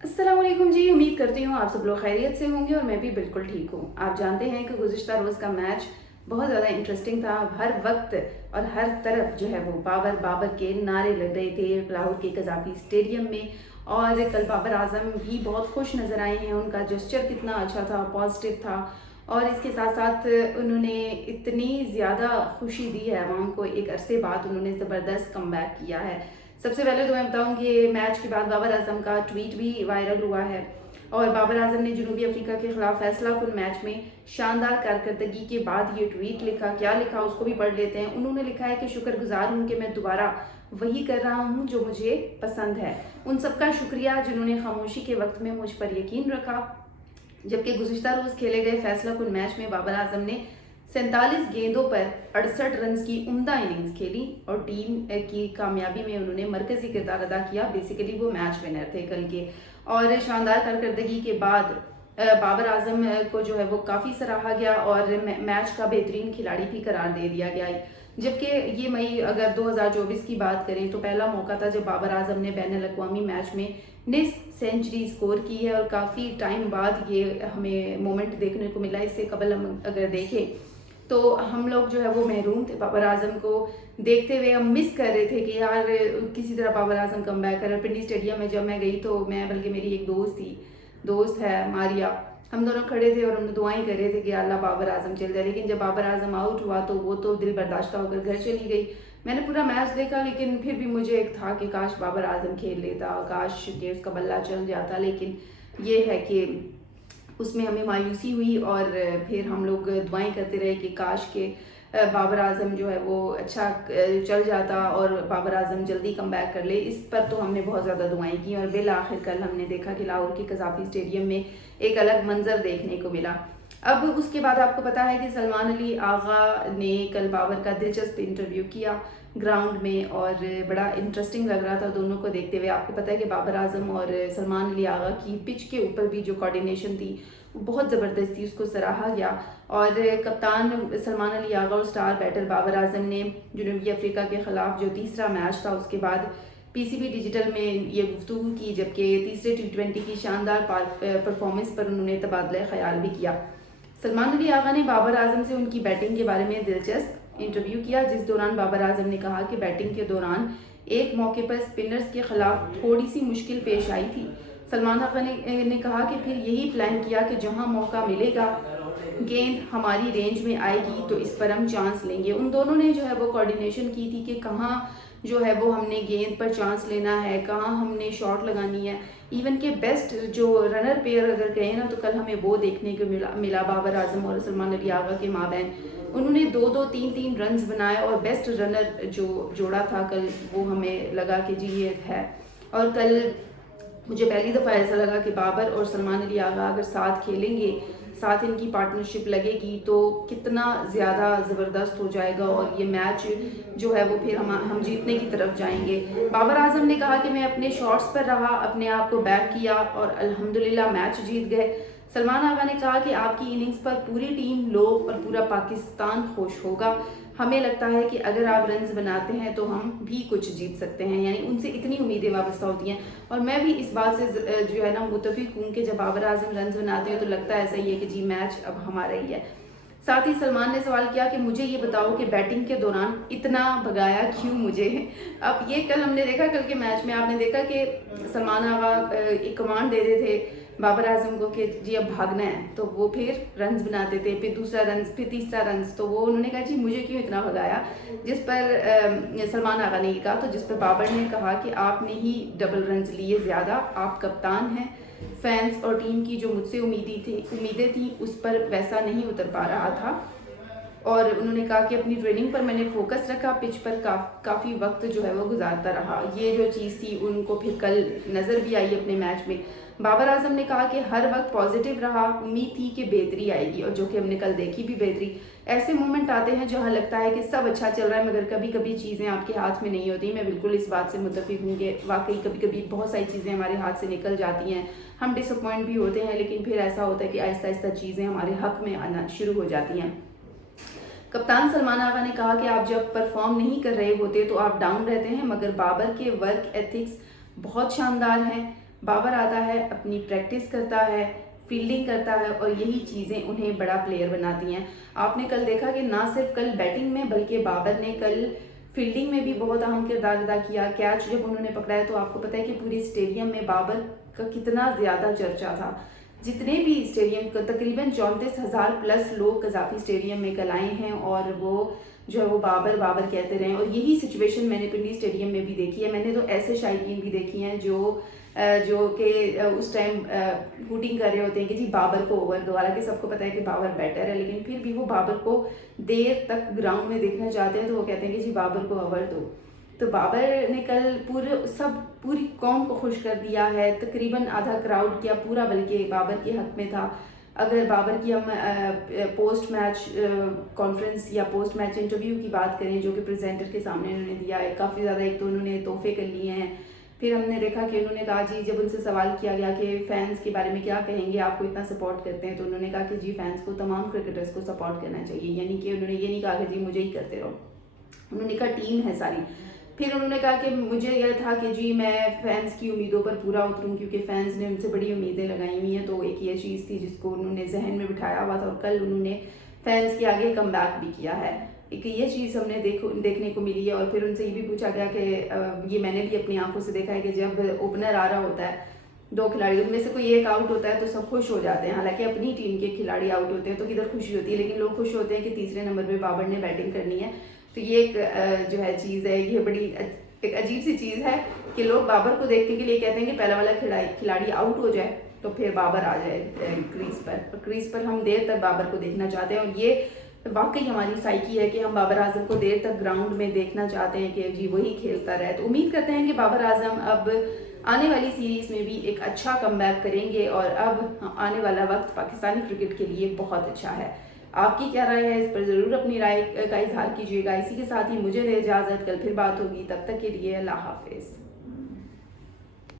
अस्सलामुअलैकुम जी। उम्मीद करती हूँ आप सब लोग खैरियत से होंगे और मैं भी बिल्कुल ठीक हूँ। आप जानते हैं कि गुज़िश्ता रोज़ का मैच बहुत ज़्यादा इंटरेस्टिंग था। हर वक्त और हर तरफ जो है वो बाबर बाबर के नारे लग रहे थे लाहौर के कज़ाफ़ी स्टेडियम में। और कल बाबर आजम भी बहुत खुश नज़र आए हैं। उनका जेस्चर कितना अच्छा था, पॉजिटिव था। और इसके साथ साथ उन्होंने इतनी ज़्यादा खुशी दी है आवाम को। एक अरसे बाद उन्होंने ज़बरदस्त कमबैक किया है। सबसे पहले तो मैं बताऊं कि मैच के बाद बाबर आजम का ट्वीट भी वायरल हुआ है। और बाबर आजम ने जनूबी अफ्रीका के खिलाफ फैसला कुन मैच में शानदार कारकर्दगी के बाद ये ट्वीट लिखा। क्या लिखा उसको भी पढ़ लेते हैं। उन्होंने लिखा है कि शुक्रगुजार हूं कि मैं दोबारा वही कर रहा हूं जो मुझे पसंद है। उन सबका शुक्रिया जिन्होंने खामोशी के वक्त में मुझ पर यकीन रखा। जबकि गुज़िश्ता रोज़ खेले गए फैसला कुन मैच में बाबर आजम ने 47 गेंदों पर 68 रन की उम्दा इनिंग्स खेली और टीम की कामयाबी में उन्होंने मरकजी किरदार अदा किया। बेसिकली वो मैच विनर थे कल के। और शानदार कारकर्दगी के बाद बाबर आजम को जो है वो काफ़ी सराहा गया और मैच का बेहतरीन खिलाड़ी भी करार दे दिया गया। जबकि ये मई अगर 2024 की बात करें तो पहला मौका था जब बाबर आजम ने बैन अवी मैच में निस्फ सेंचुरी स्कोर की है और काफ़ी टाइम बाद ये हमें मोमेंट देखने को मिला। इससे कबल हम अगर देखें तो हम लोग जो है वो महरूम थे बाबर आजम को देखते हुए। हम मिस कर रहे थे कि यार किसी तरह बाबर आजम कम बैक कर। पिंडी स्टेडियम में जब मैं गई तो मैं बल्कि मेरी एक दोस्त है मारिया, हम दोनों खड़े थे और हम दुआएं कर रहे थे कि अल्लाह बाबर आजम चल जाए। लेकिन जब बाबर आजम आउट हुआ तो वो तो दिल बर्दाश्त होकर घर चली गई। मैंने पूरा मैच देखा लेकिन फिर भी मुझे एक था कि काश बाबर आजम खेल लेता, काश कि उसका बल्ला चल जाता। लेकिन ये है कि उसमें हमें मायूसी हुई और फिर हम लोग दुआएं करते रहे कि काश के बाबर आजम जो है वो अच्छा चल जाता और बाबर आजम जल्दी कम बैक कर ले। इस पर तो हमने बहुत ज़्यादा दुआएं की और बिल आखिर कल हमने देखा कि लाहौर के कज़ाफ़ी स्टेडियम में एक अलग मंजर देखने को मिला। अब उसके बाद आपको पता है कि सलमान अली आगा ने कल बाबर का दिलचस्प इंटरव्यू किया ग्राउंड में और बड़ा इंटरेस्टिंग लग रहा था दोनों को देखते हुए। आपको पता है कि बाबर आजम और सलमान अली आगा की पिच के ऊपर भी जो कोऑर्डिनेशन थी वो बहुत ज़बरदस्त थी, उसको सराहा गया। और कप्तान सलमान अली आगा और स्टार बैटर बाबर आजम ने जनूबी अफ्रीका के ख़िलाफ़ जो तीसरा मैच था उसके बाद पीसीबी डिजिटल में ये गुफ्तगू की। जबकि तीसरे T20 की शानदार परफॉर्मेंस पर उन्होंने तबादला ख्याल भी किया। सलमान अली आगा ने बाबर आजम से उनकी बैटिंग के बारे में दिलचस्प इंटरव्यू किया, जिस दौरान बाबर आजम ने कहा कि बैटिंग के दौरान एक मौके पर स्पिनर्स के खिलाफ थोड़ी सी मुश्किल पेश आई थी। सलमान आगा ने कहा कि फिर यही प्लान किया कि जहां मौका मिलेगा, गेंद हमारी रेंज में आएगी तो इस पर हम चांस लेंगे। उन दोनों ने जो है वो कोऑर्डिनेशन की थी कि कहाँ जो है वो हमने गेंद पर चांस लेना है, कहाँ हमने शॉट लगानी है। इवन के बेस्ट जो रनर पेयर अगर कहें ना तो कल हमें वो देखने को मिला बाबर आजम और सलमान अली आगा के माबैन। उन्होंने 2-2, 3-3 रन्स बनाए और बेस्ट रनर जो जोड़ा था कल वो हमें लगा कि जी ये है। और कल मुझे पहली दफ़ा ऐसा लगा कि बाबर और सलमान अली आगा अगर साथ खेलेंगे, साथ इनकी पार्टनरशिप लगेगी तो कितना ज़्यादा ज़बरदस्त हो जाएगा और ये मैच जो है वो फिर हम जीतने की तरफ जाएंगे। बाबर आजम ने कहा कि मैं अपने शॉट्स पर रहा, अपने आप को बैक किया और अल्हम्दुलिल्लाह मैच जीत गए। सलमान आगा ने कहा कि आपकी इनिंग्स पर पूरी टीम, लोग और पूरा पाकिस्तान खुश होगा। हमें लगता है कि अगर आप रन्स बनाते हैं तो हम भी कुछ जीत सकते हैं। यानी उनसे इतनी उम्मीदें वाबस्ता होती हैं और मैं भी इस बात से जो है ना मुतफिक हूँ कि जब बाबर आजम रन्स बनाते हैं तो लगता है ऐसा ही है कि जी मैच अब हमारा ही है। साथ ही सलमान ने सवाल किया कि मुझे ये बताओ कि बैटिंग के दौरान इतना भगाया क्यों मुझे। अब ये कल हमने देखा, कल के मैच में आपने देखा कि सलमान आगा एक कमांड दे रहे थे बाबर आजम को कि जी अब भागना है, तो वो फिर रन्स बनाते थे, फिर दूसरा रन्स, फिर तीसरा रन्स। तो वो उन्होंने कहा जी मुझे क्यों इतना भगाया। जिस पर सलमान आगा ने ये कहा, तो जिस पर बाबर ने कहा कि आपने ही डबल रन्स लिए ज़्यादा, आप कप्तान हैं। फैंस और टीम की जो मुझसे उम्मीदें थी उस पर वैसा नहीं उतर पा रहा था। और उन्होंने कहा कि अपनी ट्रेनिंग पर मैंने फोकस रखा, पिच पर काफ़ी वक्त जो है वो गुजारता रहा। ये जो चीज़ थी उनको फिर कल नज़र भी आई अपने मैच में। बाबर आजम ने कहा कि हर वक्त पॉजिटिव रहा, उम्मीद थी कि बेहतरी आएगी और जो कि हमने कल देखी भी बेहतरी। ऐसे मोमेंट आते हैं जहां लगता है कि सब अच्छा चल रहा है मगर कभी कभी चीज़ें आपके हाथ में नहीं होती। मैं बिल्कुल इस बात से मुत्तफिक हूँ कि वाकई कभी कभी बहुत सारी चीज़ें हमारे हाथ से निकल जाती हैं, हम डिसअपॉइंट भी होते हैं, लेकिन फिर ऐसा होता है कि आहिस्ता आहिस्ता चीज़ें हमारे हक में आना शुरू हो जाती हैं। कप्तान सलमान आगा ने कहा कि आप जब परफॉर्म नहीं कर रहे होते तो आप डाउन रहते हैं, मगर बाबर के वर्क एथिक्स बहुत शानदार हैं। बाबर आता है, अपनी प्रैक्टिस करता है, फील्डिंग करता है और यही चीज़ें उन्हें बड़ा प्लेयर बनाती हैं। आपने कल देखा कि ना सिर्फ कल बैटिंग में बल्कि बाबर ने कल फील्डिंग में भी बहुत अहम किरदार अदा किया। कैच जब उन्होंने पकड़ाया तो आपको पता है कि पूरे स्टेडियम में बाबर का कितना ज़्यादा चर्चा था। जितने भी स्टेडियम का तकरीबन 34,000 प्लस लोग कजाफी स्टेडियम में कल आए हैं और वो जो है वो बाबर बाबर कहते रहे। और यही सिचुएशन मैंने पिंडी स्टेडियम में भी देखी है। मैंने तो ऐसे शायकीन भी देखी हैं जो कि उस टाइम हूटिंग कर रहे होते हैं कि जी बाबर को ओवर दो, हालांकि सबको पता है कि बाबर बैटर है, लेकिन फिर भी वो बाबर को देर तक ग्राउंड में देखना चाहते हैं तो वो कहते हैं कि जी बाबर को ओवर दो। तो बाबर ने कल पूरी कौम को खुश कर दिया है। तकरीबन आधा क्राउड क्या पूरा बल्कि बाबर के हक में था। अगर बाबर की हम पोस्ट मैच कॉन्फ्रेंस या पोस्ट मैच इंटरव्यू की बात करें जो कि प्रेजेंटर के सामने उन्होंने दिया है, काफ़ी ज़्यादा एक तो उन्होंने तोहफे कर लिए हैं। फिर हमने देखा कि उन्होंने कहा जी, जब उनसे सवाल किया गया कि फैंस के बारे में क्या कहेंगे, आपको इतना सपोर्ट करते हैं, तो उन्होंने कहा कि जी फैंस को तमाम क्रिकेटर्स को सपोर्ट करना चाहिए। यानी कि उन्होंने ये नहीं कहा कि जी मुझे ही करते रहो, उन्होंने कहा टीम है सारी। फिर उन्होंने कहा कि मुझे यह था कि जी मैं फैंस की उम्मीदों पर पूरा उतरूं क्योंकि फैंस ने उनसे बड़ी उम्मीदें लगाई हुई हैं। तो एक ये चीज़ थी जिसको उन्होंने जहन में बिठाया हुआ था और कल उन्होंने फैंस के आगे कम बैक भी किया है। एक ये चीज़ हमने देखने को मिली है। और फिर उनसे ये भी पूछा गया कि ये मैंने भी अपनी आंखों से देखा है कि जब ओपनर आ रहा होता है, दो खिलाड़ी उनमें से कोई एक आउट होता है तो सब खुश हो जाते हैं। हालांकि अपनी टीम के खिलाड़ी आउट होते हैं तो किधर खुशी होती है, लेकिन लोग खुश होते हैं कि तीसरे नंबर पे बाबर ने बैटिंग करनी है। तो ये एक जो है चीज़ है, ये बड़ी एक अजीब सी चीज़ है कि लोग बाबर को देखने के लिए कहते हैं कि पहला वाला खिलाड़ी आउट हो जाए तो फिर बाबर आ जाए क्रीज पर हम देर तक बाबर को देखना चाहते हैं। और ये वाकई हमारी साइकी है कि हम बाबर आजम को देर तक ग्राउंड में देखना चाहते हैं कि जी वही खेलता रहे। तो उम्मीद करते हैं कि बाबर आजम अब आने वाली सीरीज़ में भी एक अच्छा कमबैक करेंगे और अब आने वाला वक्त पाकिस्तानी क्रिकेट के लिए बहुत अच्छा है। आपकी क्या राय है इस पर ज़रूर अपनी राय का इजहार कीजिएगा। इसी के साथ ही मुझे दे इजाज़त, कल फिर बात होगी, तब तक के लिए अल्लाह हाफिज़।